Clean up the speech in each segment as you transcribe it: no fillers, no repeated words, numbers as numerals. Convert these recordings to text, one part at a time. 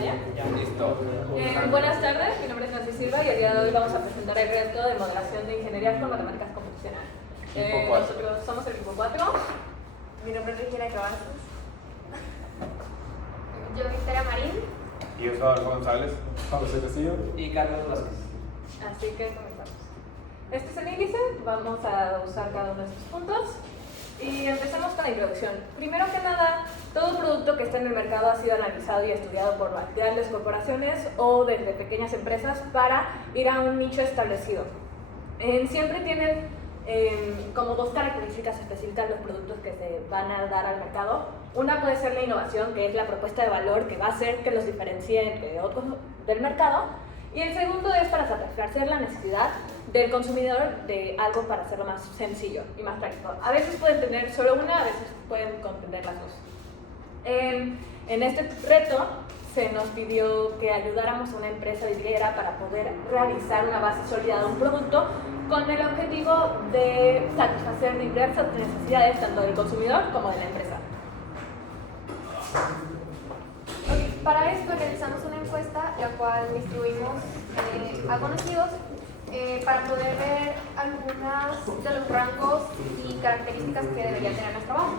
ya? Ya. Listo. Buenas tardes, mi nombre es Nancy Silva y el día de hoy vamos a presentar el reto de modelación de ingeniería con matemáticas computacionales. Nosotros somos el equipo 4. Mi nombre es Regina Cavazos. Yo, Victoria Marín. Y yo soy Adolfo González. Pablo Castillo. Y Carlos Vázquez. Así que comenzamos. Este es el índice, vamos a usar cada uno de estos puntos. Y empezamos con la introducción. Primero que nada, todo producto que está en el mercado ha sido analizado y estudiado por grandes corporaciones o desde pequeñas empresas para ir a un nicho establecido. Siempre tienen como dos características específicas los productos que se van a dar al mercado. Una puede ser la innovación, que es la propuesta de valor que va a hacer que los diferencien de otros del mercado. Y el segundo es para satisfacer la necesidad del consumidor de algo para hacerlo más sencillo y más práctico. A veces pueden tener solo una, a veces pueden comprender las dos. En este reto se nos pidió que ayudáramos a una empresa vidriera para poder realizar una base sólida de un producto con el objetivo de satisfacer diversas necesidades tanto del consumidor como de la empresa. Para esto realizamos una encuesta, la cual distribuimos a conocidos para poder ver algunas de los rangos y características que debería tener nuestro vaso.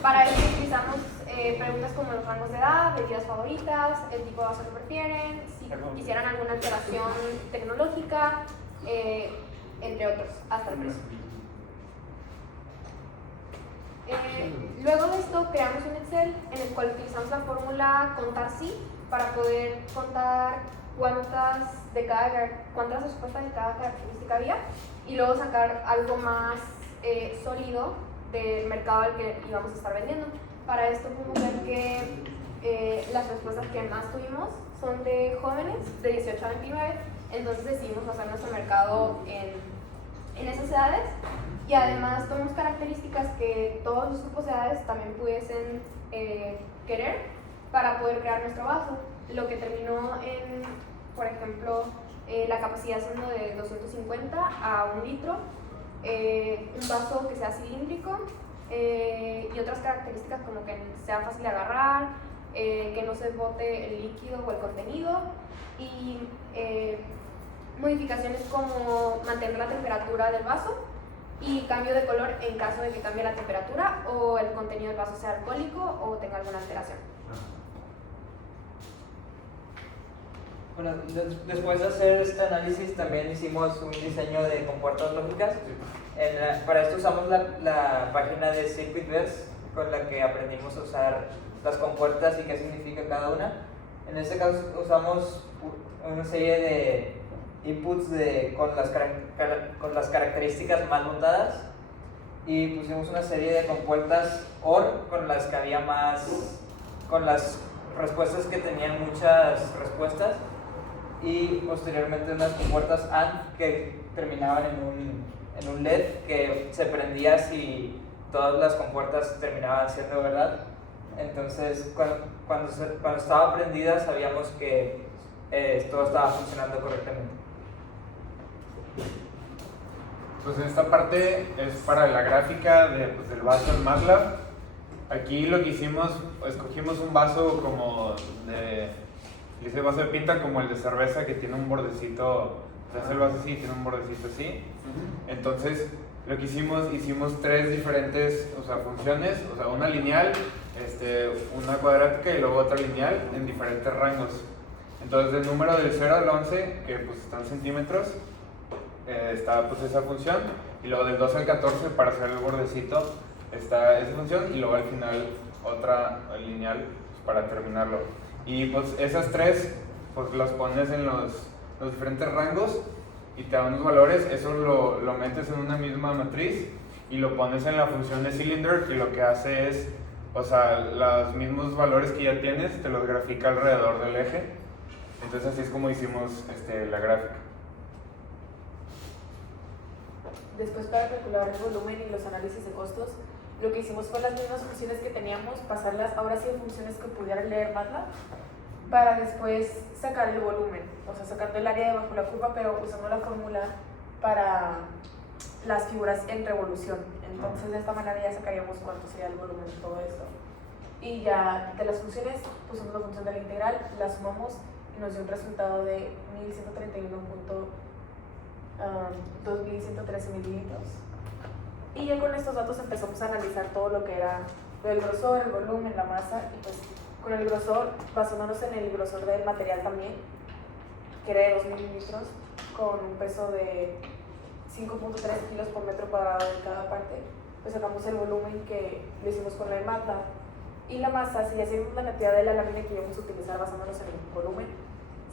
Para ello utilizamos preguntas como los rangos de edad, bebidas favoritas, el tipo de vaso que prefieren, si quisieran alguna alteración tecnológica, entre otros, hasta el precio. Luego de esto creamos un Excel en el cual utilizamos la fórmula contar sí para poder contar cuántas respuestas de cada característica había y luego sacar algo más sólido del mercado al que íbamos a estar vendiendo. Para esto pudimos ver que las respuestas que más tuvimos son de jóvenes de 18 a 29, entonces decidimos hacer nuestro mercado en esas edades. Y además tomamos características que todos los grupos de edades también pudiesen querer para poder crear nuestro vaso, lo que terminó en, por ejemplo, la capacidad siendo de 250 a 1 litro, un vaso que sea cilíndrico y otras características como que sea fácil de agarrar, que no se bote el líquido o el contenido y modificaciones como mantener la temperatura del vaso y cambio de color en caso de que cambie la temperatura o el contenido del vaso sea alcohólico o tenga alguna alteración. Bueno, después de hacer este análisis también hicimos un diseño de compuertas lógicas. Para esto usamos la página de CircuitVest con la que aprendimos a usar las compuertas y qué significa cada una. En este caso usamos una serie de inputs con las características más notadas y pusimos una serie de compuertas OR con las que había con las respuestas que tenían muchas respuestas y posteriormente unas compuertas AND que terminaban en un LED que se prendía si todas las compuertas terminaban siendo verdad. Entonces cuando estaba prendida sabíamos que todo estaba funcionando correctamente. Pues esta parte es para la gráfica del vaso en MATLAB. Aquí lo que hicimos, escogimos un vaso como ese vaso de pinta como el de cerveza que tiene un bordecito, se hace el vaso así y tiene un bordecito así. Entonces lo que hicimos tres diferentes funciones, una lineal, una cuadrática y luego otra lineal en diferentes rangos. Entonces del número del 0 al 11, que pues están en centímetros, está pues esa función, y luego del 12 al 14 para hacer el bordecito está esa función, y luego al final otra lineal pues, para terminarlo. Y pues esas tres pues las pones en los diferentes rangos y te dan unos valores, eso lo metes en una misma matriz y lo pones en la función de cylinder, que lo que hace es, los mismos valores que ya tienes te los grafica alrededor del eje. Entonces así es como hicimos la gráfica. Después, para calcular el volumen y los análisis de costos, lo que hicimos fue las mismas funciones que teníamos, pasarlas ahora sí en funciones que pudieran leer MATLAB, para después sacar el volumen, sacando el área debajo de la curva, pero usando la fórmula para las figuras en revolución. Entonces de esta manera ya sacaríamos cuánto sería el volumen de todo esto. y ya de las funciones pusimos la función de la integral, la sumamos y nos dio un resultado de 1131.2113 mililitros. Y ya con estos datos empezamos a analizar todo lo que era el grosor, el volumen, la masa, y pues con el grosor, basándonos en el grosor del material también, que era de 2 mililitros, con un peso de 5.3 kilos por metro cuadrado de cada parte, pues sacamos el volumen que lo hicimos con la MATLAB. Y la masa, si hacíamos la cantidad de la lámina que íbamos a utilizar basándonos en el volumen,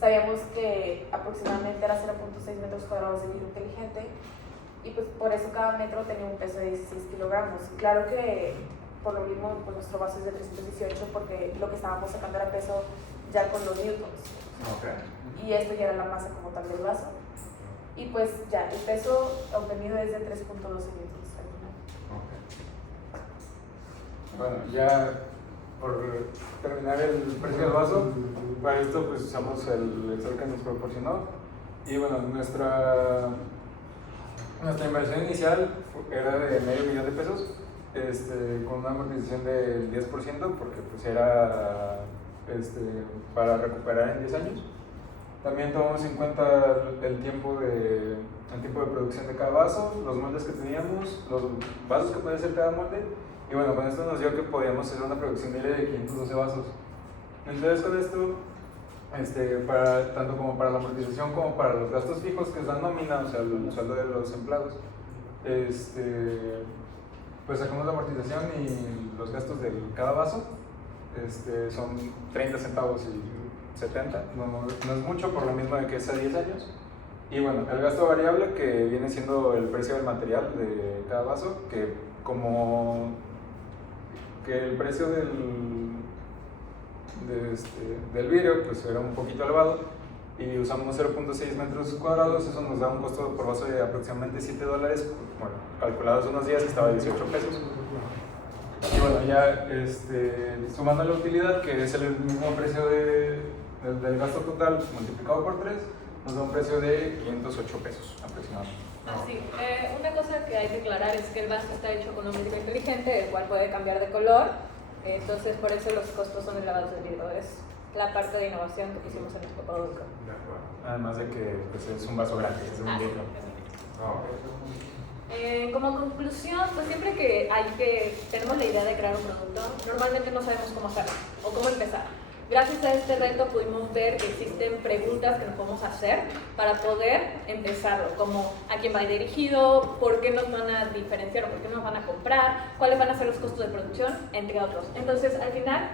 sabíamos que aproximadamente era 0.6 metros cuadrados de vidrio inteligente, y pues por eso cada metro tenía un peso de 16 kilogramos. Claro que por lo mismo pues nuestro vaso es de 318 porque lo que estábamos sacando era peso ya con los newtons. Okay. Y esto ya era la masa como tal del vaso. Y pues ya, el peso obtenido es de 3.12 newtons al final. Okay. Bueno, ya por terminar el precio del vaso, para esto pues usamos el Excel que nos proporcionó. Y bueno, nuestra inversión inicial era de $500,000 de pesos, con una amortización del 10%, porque pues era para recuperar en 10 años. También tomamos en cuenta el tiempo de producción de cada vaso, los moldes que teníamos, los vasos que puede ser cada molde, y bueno, con esto nos dio que podíamos hacer una producción diaria de 512 vasos. Entonces con esto, tanto como para la amortización como para los gastos fijos, que es la nómina, o sea, el sueldo de los empleados, pues sacamos la amortización y los gastos de cada vaso, son 30 centavos y 70, no es mucho por lo mismo de que es a 10 años. Y bueno, el gasto variable, que viene siendo el precio del material de cada vaso, que el precio del vidrio pues era un poquito elevado y usamos 0.6 metros cuadrados, eso nos da un costo por vaso de aproximadamente $7, bueno, calculados unos días estaba a 18 pesos. Y bueno, ya sumando la utilidad, que es el mismo precio del gasto total multiplicado por 3, nos da un precio de 508 pesos aproximadamente. Así, una cosa que hay que aclarar es que el vaso está hecho con un vidrio inteligente, el cual puede cambiar de color, entonces por eso los costos son elevados del vidrio. Es la parte de innovación que pusimos en nuestro producto. Además de que pues, es un vaso grande, es un vidrio. Como conclusión, pues siempre que tenemos la idea de crear un producto, normalmente no sabemos cómo hacerlo o cómo empezar. Gracias a este reto pudimos ver que existen preguntas que nos podemos hacer para poder empezarlo, como a quién va dirigido, por qué nos van a diferenciar o por qué nos van a comprar, cuáles van a ser los costos de producción, entre otros. Entonces, al final,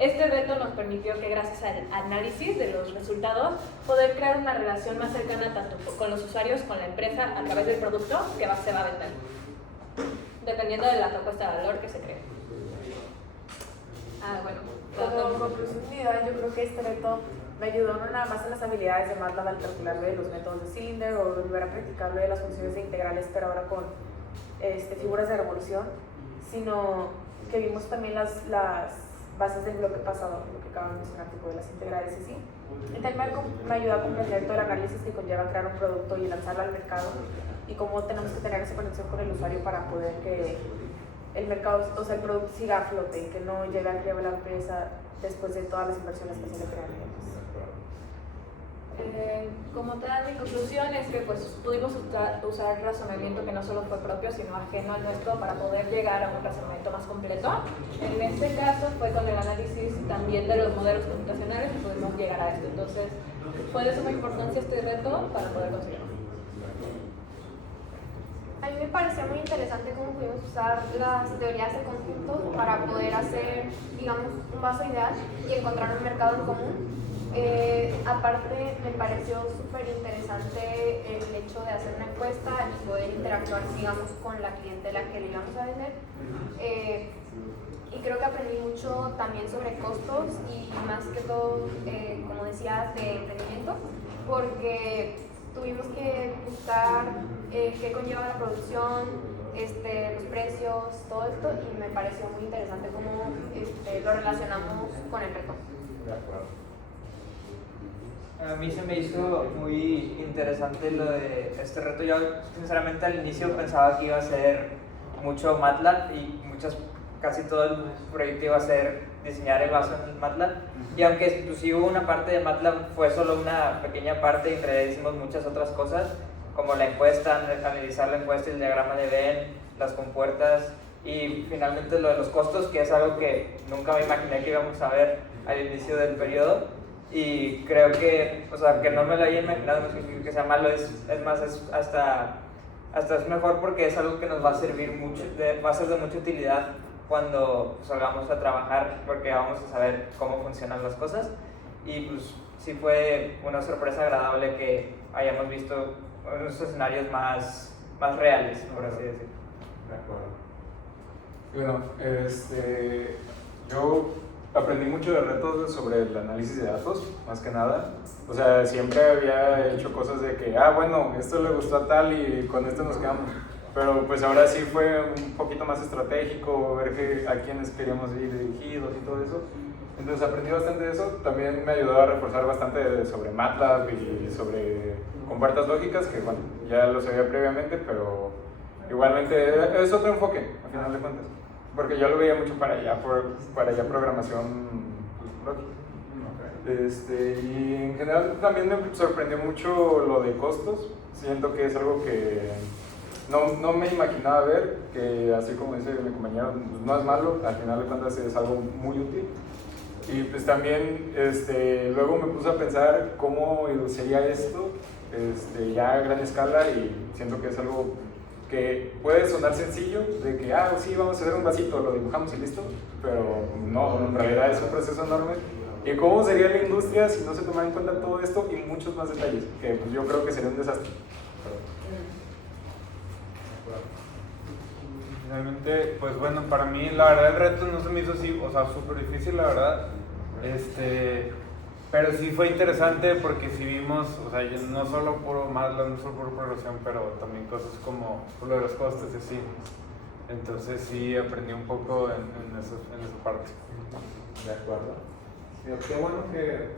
este reto nos permitió que gracias al análisis de los resultados, poder crear una relación más cercana tanto con los usuarios, con la empresa, a través del producto que se va a vender, dependiendo de la propuesta de valor que se cree. Como conclusión individual, yo creo que este reto me ayudó no nada más en las habilidades de MATLAB al calcularlo de los métodos de Cylinder o volver a practicarlo de las funciones de integrales, pero ahora con figuras de revolución, sino que vimos también las bases del bloque pasado, lo que acabo de mencionar, tipo de las integrales y sí. Y también me ayudó a comprender todo el análisis que conlleva crear un producto y lanzarlo al mercado y cómo tenemos que tener esa conexión con el usuario para poder que el mercado, o sea, el producto siga a flote y que no llegue a quiebra la empresa después de todas las inversiones que se le crean. Como tal, mi conclusión es que pues, pudimos usar razonamiento que no solo fue propio, sino ajeno al nuestro para poder llegar a un razonamiento más completo. En este caso fue con el análisis también de los modelos computacionales que pudimos llegar a esto. Entonces, fue de suma importancia este reto para poder conseguirlo. A mí me pareció muy interesante cómo pudimos usar las teorías de conjuntos para poder hacer, digamos, un vaso ideal y encontrar un mercado en común. Aparte, me pareció súper interesante el hecho de hacer una encuesta y poder interactuar, digamos, con la clientela que le íbamos a vender. Y creo que aprendí mucho también sobre costos y más que todo, como decías, de emprendimiento, porque tuvimos que buscar qué conlleva la producción, los precios, todo esto, y me pareció muy interesante cómo lo relacionamos con el reto. De acuerdo. A mí se me hizo muy interesante lo de este reto. Yo sinceramente al inicio pensaba que iba a ser mucho MATLAB y casi todo el proyecto iba a ser diseñar el vaso en MATLAB. Y aunque pues, sí hubo una parte de MATLAB, fue solo una pequeña parte y en realidad hicimos muchas otras cosas, como la encuesta, analizar la encuesta y el diagrama de Venn, las compuertas y finalmente lo de los costos, que es algo que nunca me imaginé que íbamos a ver al inicio del periodo. Y creo que, o sea, que no me lo haya imaginado no significa que sea malo, es más, hasta es mejor porque es algo que nos va a servir mucho, va a ser de mucha utilidad cuando salgamos a trabajar, porque vamos a saber cómo funcionan las cosas. Y pues sí fue una sorpresa agradable que hayamos visto unos escenarios más reales, por así decirlo. De acuerdo. Y bueno, yo aprendí mucho de retos sobre el análisis de datos, más que nada. O sea, siempre había hecho cosas de que, bueno, esto le gustó a tal y con esto nos quedamos. Pero pues ahora sí fue un poquito más estratégico, ver a quiénes queríamos ir dirigidos y todo eso. Entonces aprendí bastante de eso. También me ayudó a reforzar bastante sobre MATLAB y sobre compuertas lógicas, que bueno, ya lo sabía previamente, pero igualmente es otro enfoque, al final de cuentas. Porque yo lo veía mucho para allá programación pues, lógica. Y en general también me sorprendió mucho lo de costos. Siento que es algo que no me imaginaba ver, que así como dice mi compañero, pues no es malo, al final de cuentas es algo muy útil. Y pues también luego me puse a pensar cómo sería esto ya a gran escala y siento que es algo que puede sonar sencillo, de que, sí, vamos a hacer un vasito, lo dibujamos y listo, pero no, en realidad es un proceso enorme. ¿Y cómo sería la industria si no se tomara en cuenta todo esto y muchos más detalles? Que pues, yo creo que sería un desastre. Finalmente, pues bueno, para mí la verdad el reto no se me hizo así, o sea, súper difícil la verdad, pero sí fue interesante porque sí vimos, o sea, no solo puro MATLAB, no solo puro programación, pero también cosas como lo de los costes y así. Entonces sí aprendí un poco en esa parte. De acuerdo. Qué bueno que